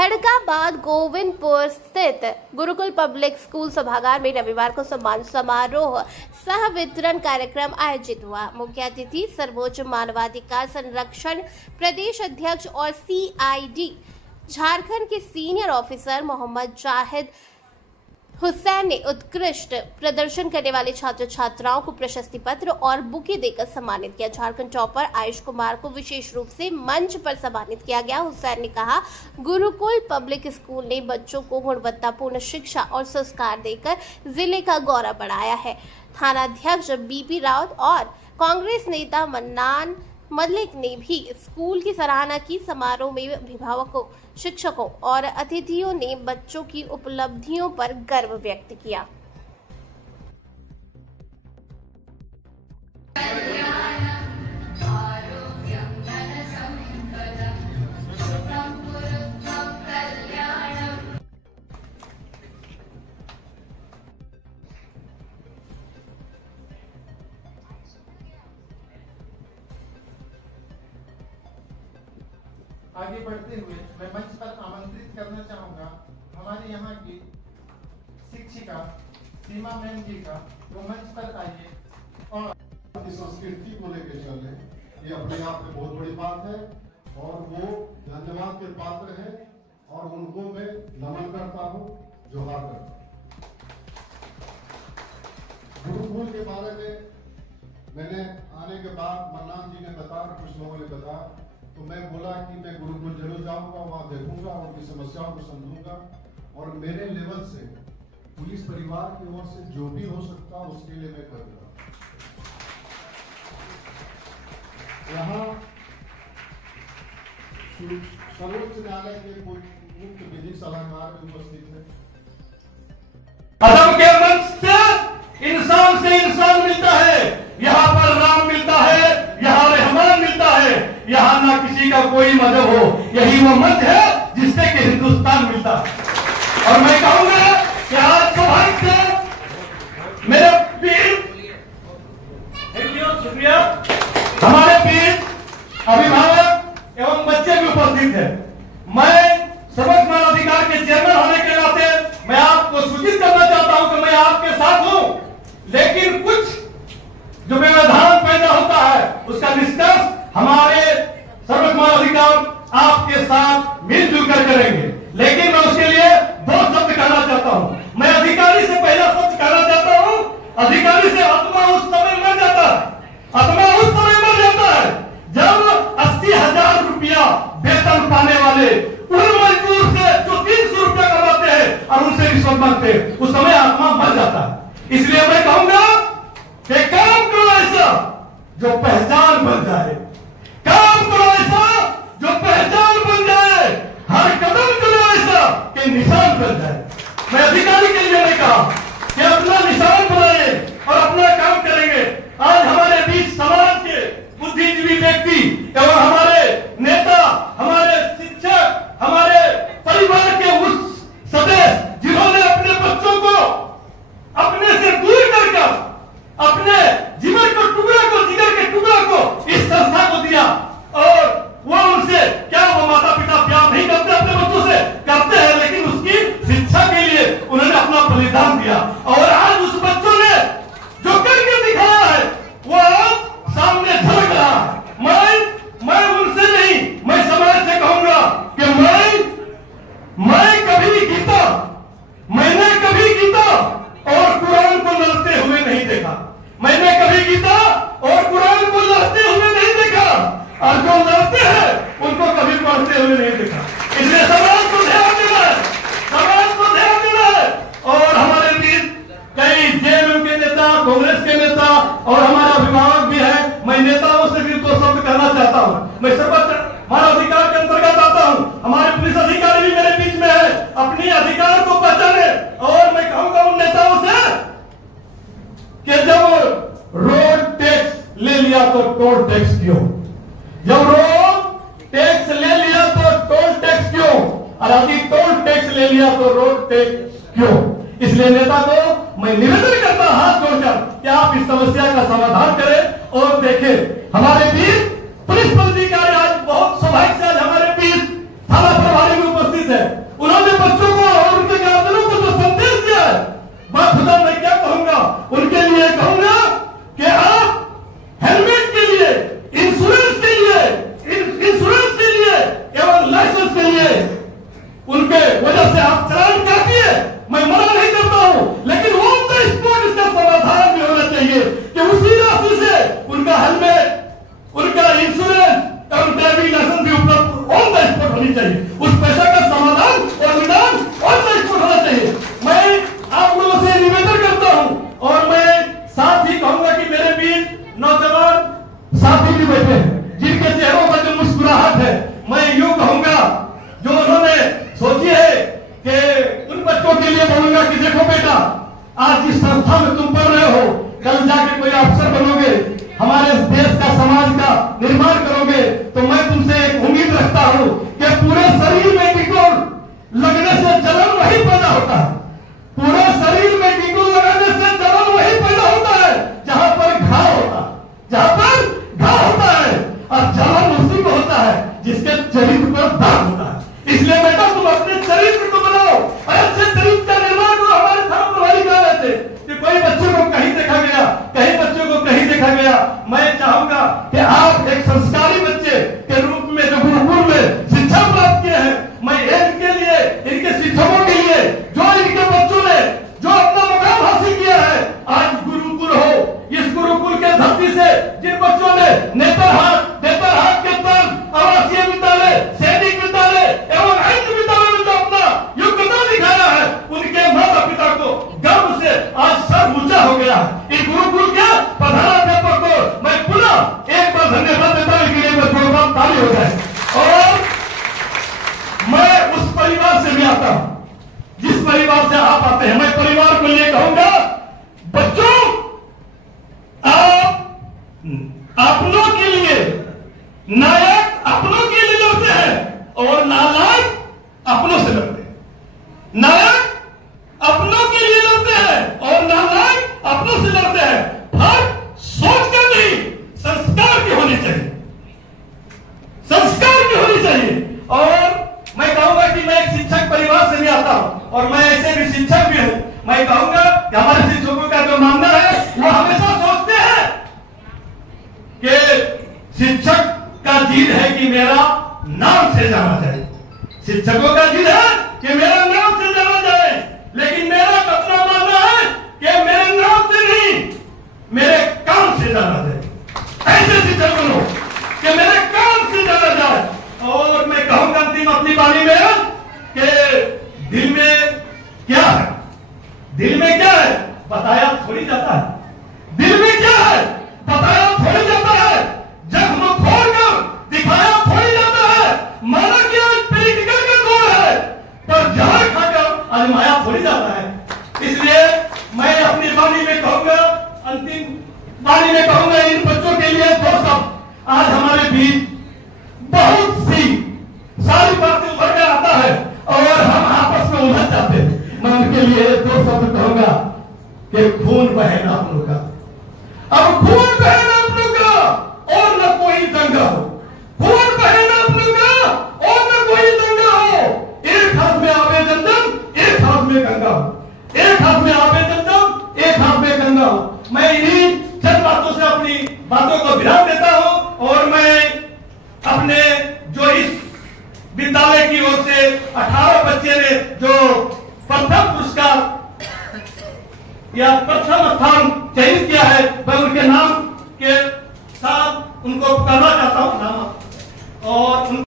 खड़काबाद गोविंदपुर स्थित Gurukul public school सभागार में रविवार को सम्मान समारोह सह वितरण कार्यक्रम आयोजित हुआ। मुख्य अतिथि सर्वोच्च मानवाधिकार संरक्षण प्रदेश अध्यक्ष और CID झारखंड के सीनियर ऑफिसर मोहम्मद जाहिद हुसैन ने उत्कृष्ट प्रदर्शन करने वाले छात्र छात्राओं को प्रशस्ति पत्र और बुके देकर सम्मानित किया। झारखंड टॉपर आयुष कुमार को विशेष रूप से मंच पर सम्मानित किया गया। हुसैन ने कहा, गुरुकुल पब्लिक स्कूल ने बच्चों को गुणवत्तापूर्ण शिक्षा और संस्कार देकर जिले का गौरव बढ़ाया है। थानाध्यक्ष BP राउत और कांग्रेस नेता मन्नान मलिक ने भी स्कूल की सराहना की। समारोह में अभिभावकों, शिक्षकों और अतिथियों ने बच्चों की उपलब्धियों पर गर्व व्यक्त किया। आगे बढ़ते हुए मैं मंच पर आमंत्रित करना चाहूंगा हमारे यहाँ की शिक्षिका सीमा मैम जी का, वो मंच पर आइए और संस्कृति को लेकर चले। ये अपने आप में बहुत बड़ी बात है और वो धन्यवाद के पात्र है और उनको मैं नमन करता हूँ, जोहार करता हूँ। गुरुकुल के बारे में मैंने आने के बाद मन्नान जी ने बताया, कुछ लोगों ने बताया, तो मैं बोला कि मैं गुरुकुल जरूर जाऊंगा, वहां देखूंगा, उनकी समस्याओं को समझूंगा और मेरे लेवल से पुलिस परिवार की ओर से जो भी हो सकता उसके लिए मैं करूंगा। यहाँ सर्वोच्च न्यायालय के मुख्य विधि सलाहकार भी उपस्थित है। अदम के मंच से इंसान मिलता है, यहाँ पर राम मिलता है, यहाँ रहमान मिलता है, यहाँ ना किसी का कोई मजहब हो। यही वो मंच है जिससे कि हिंदुस्तान मिलता है। और मैं कहूंगा कि आज सौभाग्य से मेरे पीर, शुक्रिया, हमारे पीर अभिभावक एवं बच्चे भी उपस्थित है। मैं सर्वोच्च मानवाधिकार के चेयरमैन होने के नाते मैं आपको सूचित करना चाहता हूं कि मैं आपके साथ हूं, लेकिन कुछ जो व्यवधान पैदा होता है उसका निष्कर्ष हमारे सर्वोच्च मानवाधिकार आपके साथ मिलजुल कर करेंगे। लेकिन मैं उसके लिए दो शब्द कहना चाहता हूं। मैं अधिकारी से पहला शब्द कहना चाहता हूं, अधिकारी से आत्मा उस समय मर जाता है, आत्मा उस समय मर जाता है जब 80,000 रुपया वेतन पाने वाले उन मजदूर से जो 300 रुपया कमाते हैं और उनसे रिश्वत मांगते हैं, उस समय आत्मा मर जाता है। इसलिए मैं कहूंगा कि काम करो ऐसा जो पहचान बन जाए, काम करो ऐसा जो पहचान बन जाए, हर कदम करो ऐसा कि निशान बन जाए। मैं अधिकारी के लिए नहीं कहा कि अपना निशान बनाए और अपना काम करेंगे। आज हमारे बीच समाज के बुद्धिजीवी व्यक्ति एवं हमारे नेता, हमारे शिक्षक, हमारे परिवार के उस सदस्य जिन्होंने अपने बच्चों को अपने से दूर कर अपने जीवन को जिगर के टुकड़ा को इस संस्था को दिया और वो उनसे क्या वो माता पिता प्यार नहीं करते अपने बच्चों से? करते हैं, लेकिन उसकी शिक्षा के लिए उन्होंने अपना बलिदान दिया और आज उस बच्चों ने जो करके दिखाया है वो आज सामने झलक रहा है। मैं उनसे नहीं, मैं समाज से कहूंगा कि मैंने कभी गीता और कुरान को लड़ते हुए नहीं देखा। मैंने कभी गीता और कुरान को लड़ते हुए नहीं देखा और जो लड़ते हैं उनको कभी पढ़ते हुए नहीं देखा। इसलिए समाज को ध्यान देना है, समाज को ध्यान देना है। और हमारे बीच कई जेएमएम के नेता, कांग्रेस के नेता और हमारे अभिभावक भी हैं। मैं नेताओं से भी दो शब्द कहना चाहता हूँ। मैं सर्वोच्च मानवाधिकार के अंतर्गत आता हूँ, हमारे पुलिस अधिकारी भी मेरे बीच में है, अपने अधिकार को पहचाने। और मैं कहूंगा उन नेताओं से कि जब रोड टैक्स ले लिया तो टोल टैक्स क्यों? जब रोड टैक्स ले लिया तो टोल टैक्स क्यों? और अभी टोल टैक्स ले लिया तो रोड टैक्स क्यों? इसलिए नेता को मैं निवेदन करता हूं हाथ जोड़कर कि आप इस समस्या का समाधान करें और देखें। हमारे बीच पुलिस पदाधिकारी आज बहुत सौभाग्य से आज हमारे बीच थाना प्रभारी में उपस्थित है। उनके वजह से आप चलान काटिए, मैं मना नहीं करता हूं, लेकिन ऑन द स्पॉट इसका समाधान भी होना चाहिए कि उसी राशि से उनका हेलमेट, उनका इंश्योरेंस और ड्राइविंग लाइसेंस भी उपलब्ध ऑन द स्पॉट होनी चाहिए। उस पैसा का समाधान और निदान ऑन द स्पॉट होना चाहिए। मैं आप लोगों से निवेदन करता हूं और मैं साथ ही कहूंगा कि मेरे बीच नौजवान साथी भी बैठे हैं जिनके चेहरों पर जो मुस्कुराहट है, मैं यूं कहूंगा जो उन्होंने सोची है कि उन बच्चों के लिए बोलूंगा कि देखो बेटा, आज जिस संस्था में तुम पढ़ रहे हो, कल जाके कोई अफसर बनोगे, हमारे देश का, समाज का निर्माण करोगे, तो मैं तुमसे एक उम्मीद रखता हूं कि पूरे शरीर में टिकोल लगने से जलन वही पैदा होता है, पूरे शरीर में टिकोल लगाने से जलन वही पैदा होता है जहां पर घाव होता है, जहां पर घाव होता है, और जलन उसी को होता है जिसके चरित्र पर दाग होता है। इसलिए बेटा तुम अपने चरित्र को बनाओ, अच्छे चरित्र का निर्माण करो। हमारे धर्म प्रभारी कह रहे थे कि कोई बच्चे को कहीं देखा गया, कहीं बच्चों को कहीं देखा गया। मैं चाहूंगा कि आप एक संस्कारी बच्चे के रूप में जो गुरुकुल में शिक्षा प्राप्त किए हैं, मैं इनके लिए, इनके शिक्षकों के लिए, जो इनके बच्चों ने जो अपना मुकाम हासिल किया है, आज गुरुकुल हो, इस गुरुकुल के धरती से जिन बच्चों ने नेतरहाट के तर्ज आवासीय विद्यालय, सैनिक विद्यालय एवं अन्य विद्यालय में जो अपना योगदान दिखाया है, उनके माता पिता को गर्व से आज सर ऊंचा हो गया। इस गुरुकुल के प्रधानाध्यापक को मैं पुनः एक बार धन्यवाद देता हूं, इसके लिए जोरदार ताली हो जाए। और मैं उस परिवार से भी आता हूं जिस परिवार से आप आते हैं। मैं परिवार को ये कहूंगा, बच्चों आप अपनों के लिए, नायक अपनों के लिए लड़ते हैं और नालायक अपनों से लड़ते हैं। नायक अपनों के लिए लड़ते हैं और नालायक अपनों से लड़ते हैं। फर्क सोच कर नहीं, संस्कार की होनी चाहिए, संस्कार की होनी चाहिए। और मैं कहूंगा कि मैं एक शिक्षक परिवार से भी आता हूं और मैं ऐसे भी शिक्षक भी हूं। मैं कहूंगा कि हमारे शिक्षकों का जो मानना है, वो हमेशा सोचते हैं कि शिक्षक का जिद है कि मेरा नाम से जाना जाए, शिक्षकों का जिद है कि मेरा नाम से जाना जाए, लेकिन मेरा अपना मानना है कि मेरे नाम से नहीं, मेरे काम से जाना जाए। ऐसे शिक्षक बनो कि मेरे काम से जाना जाए। और मैं कहूंगा अंतिम अपनी वाणी में कि दिल में क्या है, दिल में क्या है बताया थोड़ी जाता है, दिल में क्या है बताया थोड़ी जाता है, जख्म खोलकर दिखाया थोड़ी जाता है। माना कि आज प्रैक्टिकल का दौर है, पर जहर खाकर आजमाया थोड़ी जाता है। इसलिए मैं अपनी वाणी में कहूंगा, अंतिम वाणी में कहूंगा इन बच्चों के लिए दो शब्द। आज हमारे बीच बहुत सी सारी बातें उभर कर आता है और हम आपस में उलझ जाते हैं। मैं उनके लिए दो शब्द कहूंगा कि खून बहेगा आप लोग का, अब खून बहेगा आप लोग का और न कोई दंगा हो, खून बहेगा आप लोग का और न कोई दंगा हो। एक हाथ में आवे जमजम, एक हाथ में गंगा हो, एक हाथ में आवे जमजम, एक हाथ में गंगा हो। मैं इन्हीं चंद बातों से अपनी बातों को विराम देता हूं और मैं अपने जो इस विद्यालय की ओर से 18 बच्चे ने जो प्रथम पुरस्कार या प्रथम स्थान चयनित किया है, मैं उनके नाम के साथ उनको करना चाहता हूं नाम और